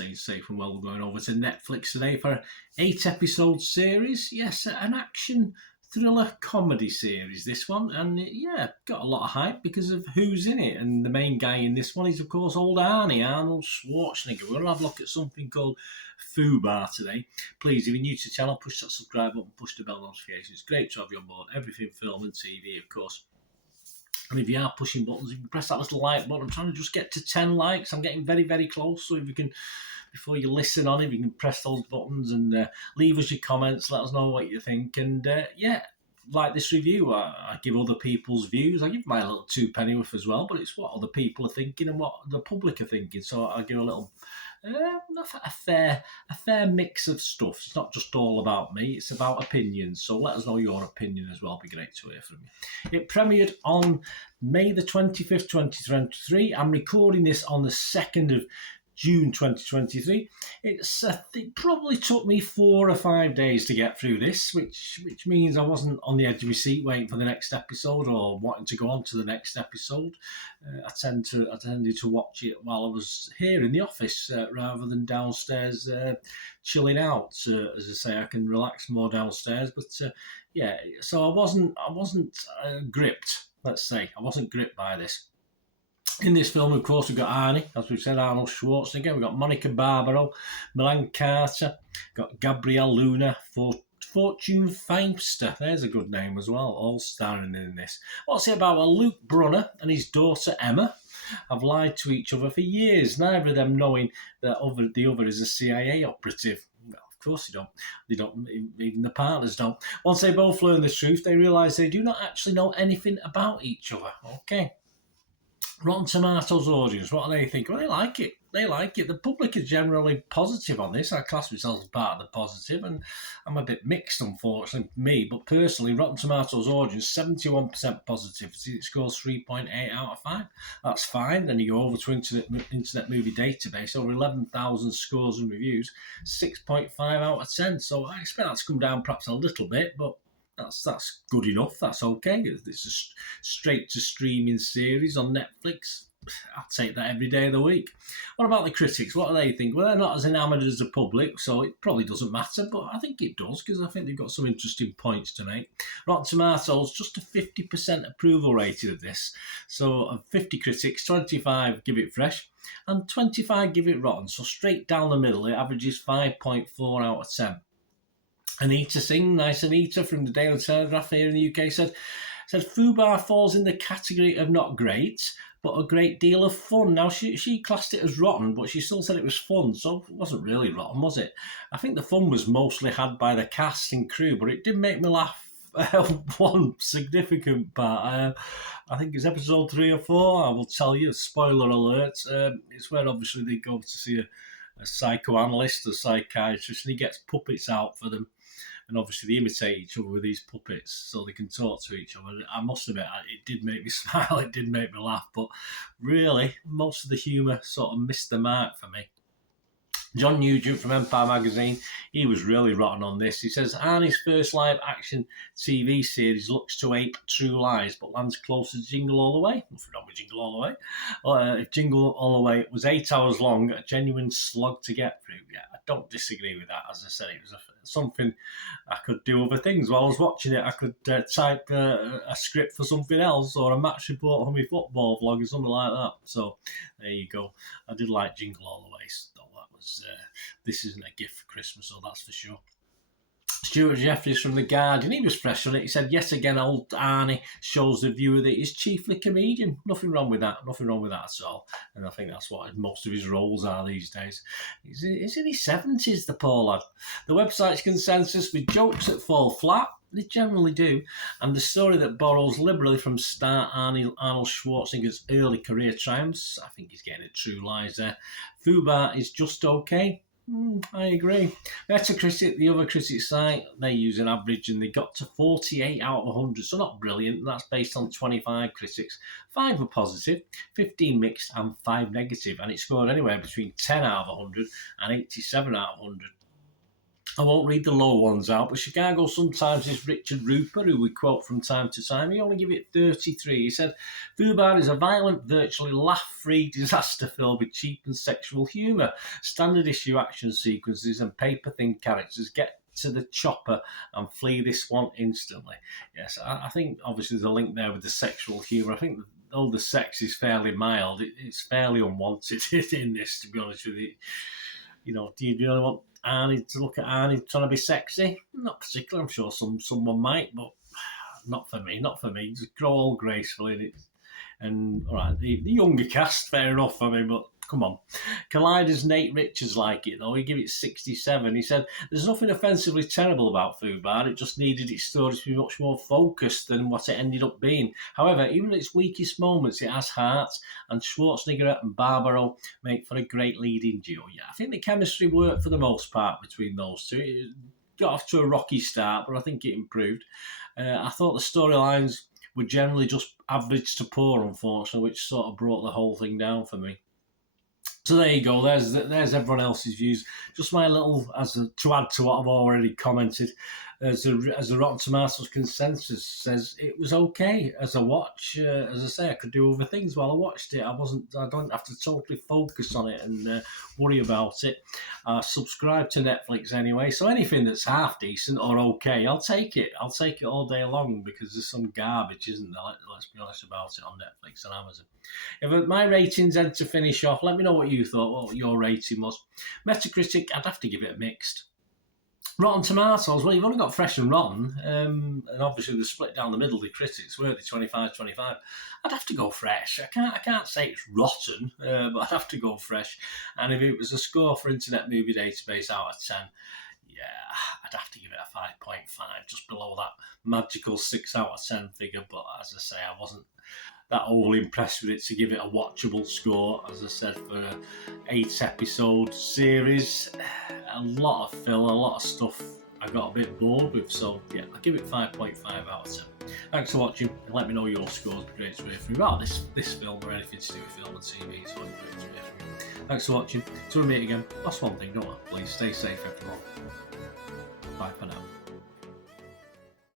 staying safe and well. We're going over to Netflix today for an 8-episode series. Yes, an action thriller comedy series, this one. And yeah, got a lot of hype because of who's in it. And the main guy in this one is, of course, old Arnie, Arnold Schwarzenegger. We're going to have a look at something called FUBAR today. Please, if you're new to the channel, push that subscribe button, push the bell notification. It's great to have you on board. Everything film and TV, of course. And if you are pushing buttons, you can press that little like button. I'm trying to just get to 10 likes. I'm getting very, very close. So if you can, before you listen on, if you can press those buttons and leave us your comments, let us know what you think. And yeah, like this review, I give other people's views. I give my little 2 pennyworth as well, but it's what other people are thinking and what the public are thinking. So I give a little, a fair mix of stuff. It's not just all about me, it's about opinions. So let us know your opinion as well. It'd be great to hear from you. It premiered on May the 25th, 2023. I'm recording this on the 2nd of June 2023. It probably took me 4 or 5 days to get through this, which means I wasn't on the edge of my seat waiting for the next episode or wanting to go on to the next episode. I tended to watch it while I was here in the office rather than downstairs chilling out. As I say, I can relax more downstairs. But yeah, so I wasn't gripped. Let's say I wasn't gripped by this. In this film, of course, we've got Arnie, as we've said, Arnold Schwarzenegger. We've got Monica Barbaro, Milan Carter, got Gabrielle Luna, Fortune Feimster. There's a good name as well, all starring in this. What's it about? Well, Luke Brunner and his daughter Emma have lied to each other for years, neither of them knowing that the other is a CIA operative. Well, of course they don't. They don't, even the partners don't. Once they both learn the truth, they realise they do not actually know anything about each other. Okay. Rotten Tomatoes audience, what do they think? Well, they like it. They like it. The public is generally positive on this. I class myself as part of the positive, and I'm a bit mixed, unfortunately, for me. But personally, Rotten Tomatoes audience, 71% positivity. It scores 3.8 out of 5. That's fine. Then you go over to Internet Movie Database, over 11,000 scores and reviews, 6.5 out of 10. So I expect that to come down perhaps a little bit, but that's good enough. That's okay. It's a straight-to-streaming series on Netflix. I'll take that every day of the week. What about the critics? What do they think? Well, they're not as enamoured as the public, so it probably doesn't matter, but I think it does because I think they've got some interesting points to make. Rotten Tomatoes, just a 50% approval rating of this. So of 50 critics, 25 give it fresh and 25 give it rotten. So straight down the middle, it averages 5.4 out of 10. Anita Singh, nice Anita from the Daily Telegraph here in the UK, said FUBAR falls in the category of not great, but a great deal of fun. Now, she classed it as rotten, but she still said it was fun, so it wasn't really rotten, was it? I think the fun was mostly had by the cast and crew, but it did make me laugh. One significant part, I think it's episode 3 or 4, I will tell you, spoiler alert, it's where obviously they go to see a psychoanalyst, a psychiatrist, and he gets puppets out for them. And obviously they imitate each other with these puppets so they can talk to each other. I must admit, it did make me smile, it did make me laugh, but really, most of the humour sort of missed the mark for me. John Nugent from Empire Magazine, he was really rotten on this. He says, Arnie's first live-action TV series looks to ape True Lies, but lands closer to Jingle All the Way. Nothing wrong with Jingle All the Way. If Jingle All the Way was 8 hours long, a genuine slog to get through. Yeah, I don't disagree with that. As I said, it was something I could do other things. While I was watching it, I could type a script for something else or a match report on my football vlog or something like that. So there you go. I did like Jingle All the Way. This isn't a gift for Christmas, so that's for sure. Stuart Jeffries from The Guardian, he was fresh on it. He said, yet again, old Arnie shows the viewer that he's chiefly comedian. Nothing wrong with that. Nothing wrong with that at all. And I think that's what most of his roles are these days. He's in his 70s, the poor lad. The website's consensus with jokes that fall flat. They generally do. And the story that borrows liberally from star Arnold Schwarzenegger's early career triumphs. I think he's getting a True Lies there. FUBAR is just okay. I agree. Metacritic, the other critic site, they use an average and they got to 48 out of 100, so not brilliant. That's based on 25 critics. 5 were positive, 15 mixed and 5 negative, and it scored anywhere between 10 out of 100 and 87 out of 100. I won't read the low ones out, but Chicago sometimes is Richard Rupert, who we quote from time to time. He only gave it 33. He said, FUBAR is a violent, virtually laugh-free disaster film with cheap and sexual humour. Standard issue action sequences and paper-thin characters get to the chopper and flee this one instantly. Yes, I think obviously there's a link there with the sexual humour. I think though the sex is fairly mild, it's fairly unwanted in this, to be honest with you. You know, do you really want Arnie to look at Arnie trying to be sexy? Not particularly. I'm sure someone might, but not for me. Not for me. Just grow old gracefully. And all right, the younger cast, fair enough. I mean, but come on. Collider's Nate Richards like it though. He gave it 67. He said, "There's nothing offensively terrible about FUBAR. It just needed its story to be much more focused than what it ended up being. However, even at its weakest moments, it has heart, and Schwarzenegger and Barbaro make for a great leading duo." Yeah, I think the chemistry worked for the most part between those two. It got off to a rocky start, but I think it improved. I thought the storylines were generally just average to poor, unfortunately, which sort of brought the whole thing down for me. So there you go. There's everyone else's views. Just my little, to add to what I've already commented, as a Rotten Tomatoes consensus says it was okay as a watch. As I say, I could do other things while I watched it. I don't have to totally focus on it and worry about it. Subscribe to Netflix anyway, so anything that's half decent or okay, I'll take it. I'll take it all day long because there's some garbage, isn't there? Let's be honest about it on Netflix and Amazon. If my ratings end to finish off, let me know what you thought, what your rating was. Metacritic, I'd have to give it a mixed. Rotten Tomatoes, well, you've only got Fresh and Rotten, and obviously they're split down the middle, the critics, were they, 25-25. I'd have to go Fresh. I can't say it's rotten, but I'd have to go Fresh. And if it was a score for Internet Movie Database out of 10, yeah, I'd have to give it a 5.5, just below that magical 6 out of 10 figure. But as I say, I wasn't that overly impressed with it to give it a watchable score. As I said, for an 8-episode series, a lot of fill, a lot of stuff I got a bit bored with. So yeah, I'll give it 5.5 out of 10. Thanks for watching, and let me know your scores. It'd be great to hear from you about this film or anything to do with film and TV. So it'd be great to hear from you. Thanks for watching. Till we meet again, that's one thing, don't I? Please stay safe, everyone. Bye for now.